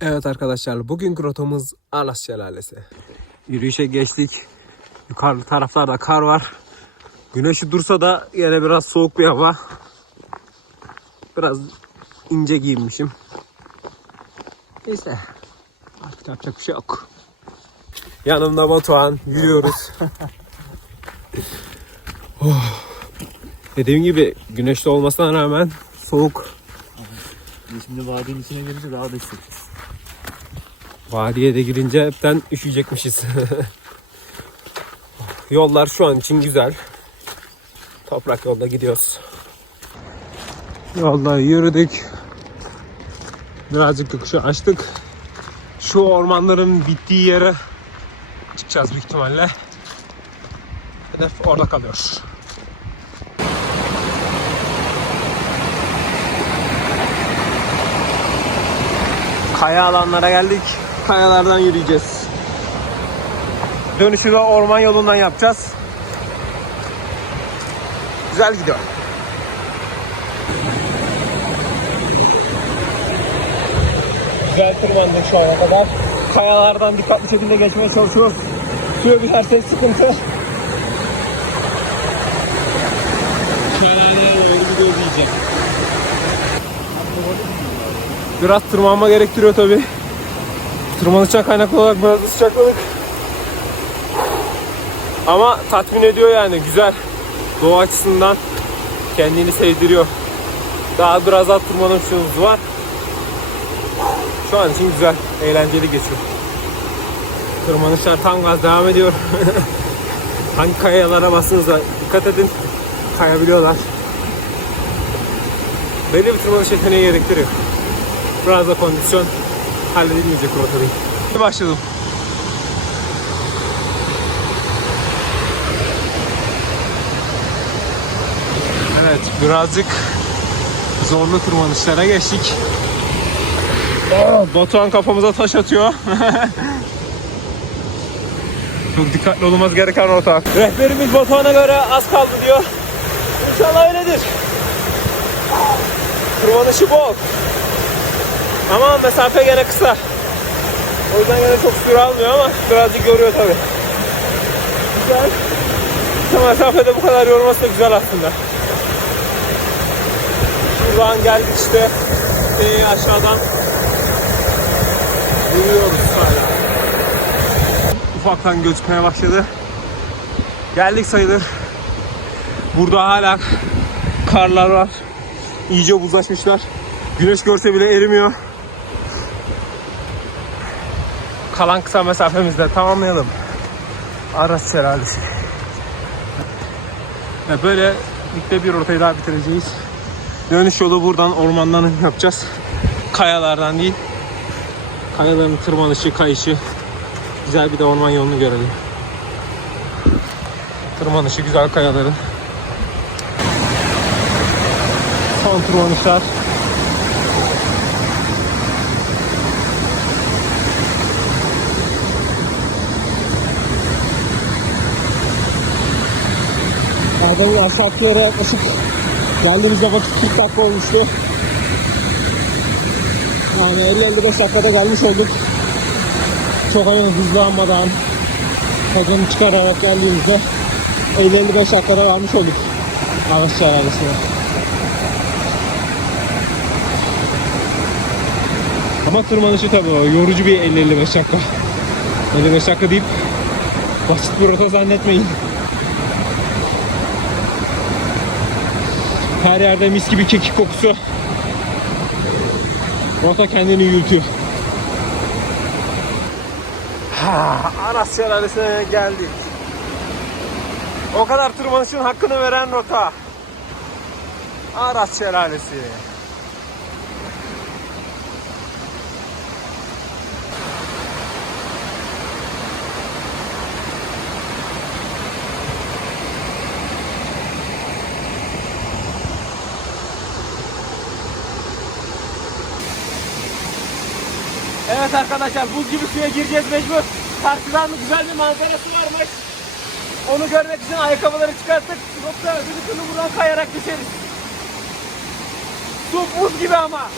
Evet arkadaşlar bugünkü rotamız Alas Şelalesi. Yürüyüşe geçtik. Yukarı taraflarda kar var. Güneşi dursa da yine biraz soğuk bir hava. Biraz ince giyinmişim. Neyse. Artık yapacak bir şey yok. Yanımda Batuhan. Yürüyoruz. oh. Dediğim gibi güneşli olmasına rağmen soğuk. Şimdi vadinin içine gelince daha da hissedeceğiz. Vadiye de girince hepten üşüyecekmişiz. Yollar şu an için güzel. Toprak yolda gidiyoruz. Yolda yürüdük. Birazcık yokuşu açtık. Şu ormanların bittiği yere çıkacağız büyük ihtimalle. Hedef orada kalıyor. Kaya alanlara geldik. Kayalardan yürüyeceğiz. Dönüşü de orman yolundan yapacağız. Güzel gidiyor. Güzel tırmandık şu ana kadar. Kayalardan dikkatli şekilde geçmeye çalışıyoruz. Suya düşersek sıkıntı. Şahaneye doğru gidiyor diyecek. Biraz tırmanma gerektiriyor tabi. Tırmanıştan kaynaklı olarak biraz da. Ama tatmin ediyor yani güzel. Doğa açısından kendini sevdiriyor. Daha biraz daha tırmanışımız var. Şu an için güzel, eğlenceli geçiyor. Tırmanışlar tam gaz devam ediyor. Hangi kayalara bastığınızda dikkat edin. Kayabiliyorlar. Belli bir tırmanış yeteneği gerektiriyor. Biraz da kondisyon halledilmeyecek değil. Başladım. Evet birazcık zorlu tırmanışlara geçtik. Aa, Batuhan kafamıza taş atıyor. Çok dikkatli olmamız gereken rota. Rehberimiz Batuhan'a göre az kaldı diyor. İnşallah öyledir. Tırmanışı bol. Ama mesafe gene kısa. O yüzden gene çok süre almıyor ama birazcık yoruyor tabi. Güzel. Kısa mesafede bu kadar yorması da güzel aslında. Şuradan geldik işte. Ee, aşağıdan yürüyoruz hala. Ufaktan gözükmeye başladı. Geldik sayılır. Burada hala karlar var. İyice buzlaşmışlar. Güneş görse bile erimiyor. Kalan kısa mesafemizde tamamlayalım. Aras Şelalesi. Ve böyle ligde bir rotayı daha bitireceğiz. Dönüş yolu buradan ormandan yapacağız. Kayalardan değil. Kayaların tırmanışı, kayışı. Güzel bir de orman yolunu görelim. Tırmanışı güzel kayaların. Son tırmanışlar. Adamın aşağı yere yaklaşık geldiğimizde vakit 40 dakika olmuştu. Yani 50-55 dakikada gelmiş olduk. Çok hani hızlanmadan tadını çıkararak geldiğimizde 50-55 dakikada varmış olduk. Ağaç şelalesine. Ama tırmanışı tabii o yorucu bir 50-55 dakika. 55 dakika deyip basit bir rota zannetmeyin. Her yerde mis gibi kekik kokusu. Rota kendini yürütüyor. Ha, Aras Şelalesi'ne geldik. O kadar tırmanışın hakkını veren rota. Aras Şelalesi. Evet arkadaşlar buz gibi suya gireceğiz mecbur. Karşıdan güzel bir manzarası varmış. Onu görmek için ayakkabıları çıkarttık. Yoksa öbür buradan kayarak düşeriz. Su buz gibi ama.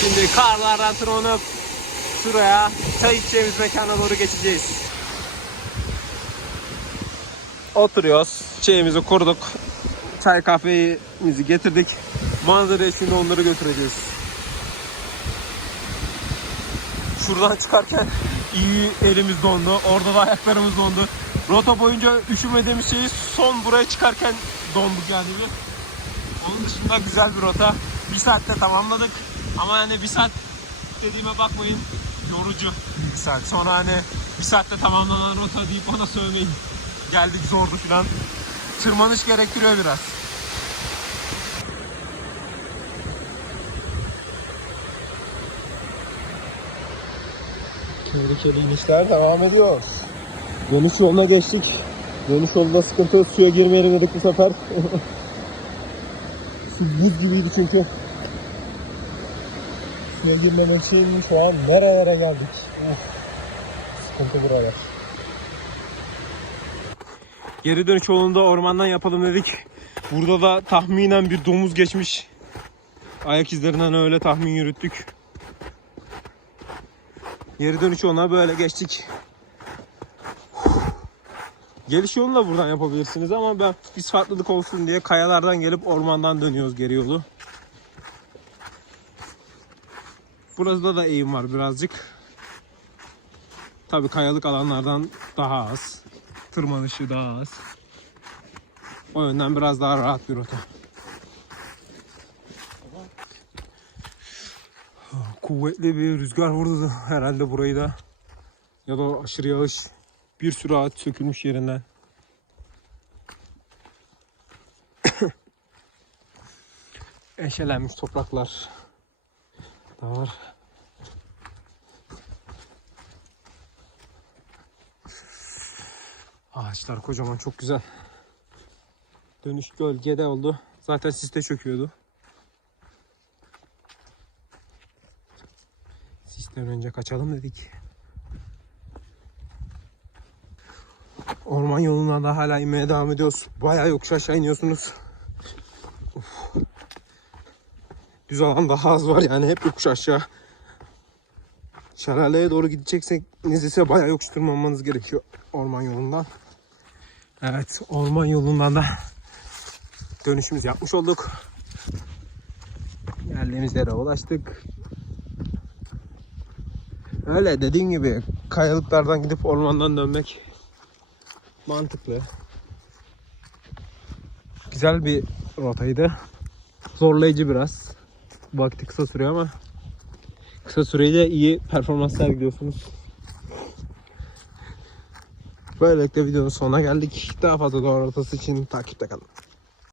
Şimdi karlardan tırmanıp şuraya çay içeceğimiz mekana doğru geçeceğiz. Oturuyoruz. Çayımızı kurduk. Çay kahvemizi getirdik. Manzaraya şimdi onları götüreceğiz. Şuradan çıkarken iyi elimiz dondu. Orada da ayaklarımız dondu. Rota boyunca üşümediğimiz şeyi son buraya çıkarken donduk yani. Onun dışında güzel bir rota. Bir saatte tamamladık. Ama yani bir saat dediğime bakmayın yorucu bir saat. Sonra hani bir saatte tamamlanan rota deyip bana söylemeyin. Geldik zordu filan. Tırmanış gerektiriyor biraz. Tehlikeli inişler devam ediyor. Dönüş yoluna geçtik. Dönüş yolunda sıkıntı. Suya girmeyelim dedik bu sefer. Su buz gibiydi çünkü. Girmemek için şu an nerelere geldik. Sıkıntı buralar. Geri dönüş yolunda ormandan yapalım dedik. Burada da tahminen bir domuz geçmiş. Ayak izlerinden öyle tahmin yürüttük. Geri dönüş yoluna böyle geçtik. Geliş yolunu da buradan yapabilirsiniz ama ben biz farklılık olsun diye kayalardan gelip ormandan dönüyoruz geri yolu. Burada da eğim var birazcık. Tabi kayalık alanlardan daha az. Tırmanışı daha az. O yönden biraz daha rahat bir rota. Kuvvetli bir rüzgar vurdu herhalde burayı da. Ya da aşırı yağış. Bir sürü ağaç sökülmüş yerinden. Eşelenmiş topraklar da var. Ağaçlar kocaman çok güzel. Dönüş gölgede oldu. Zaten siste çöküyordu. Sisten önce kaçalım dedik. Orman yoluna da hala inmeye devam ediyoruz. Bayağı yokuş aşağı iniyorsunuz. Uf. Düz alan daha az var yani hep yokuş aşağı. Şelaleye doğru gidecekseniz ise bayağı yokuş tırmanmanız gerekiyor orman yolundan. Evet orman yolundan da dönüşümüzü yapmış olduk. Geldiğimiz yere ulaştık. Öyle dediğim gibi kayalıklardan gidip ormandan dönmek mantıklı. Güzel bir rotaydı. Zorlayıcı biraz. Vakti kısa sürüyor ama kısa sürede iyi performanslar gidiyorsunuz. Böylelikle videonun sonuna geldik. Daha fazla doğru rotası için takipte kalın.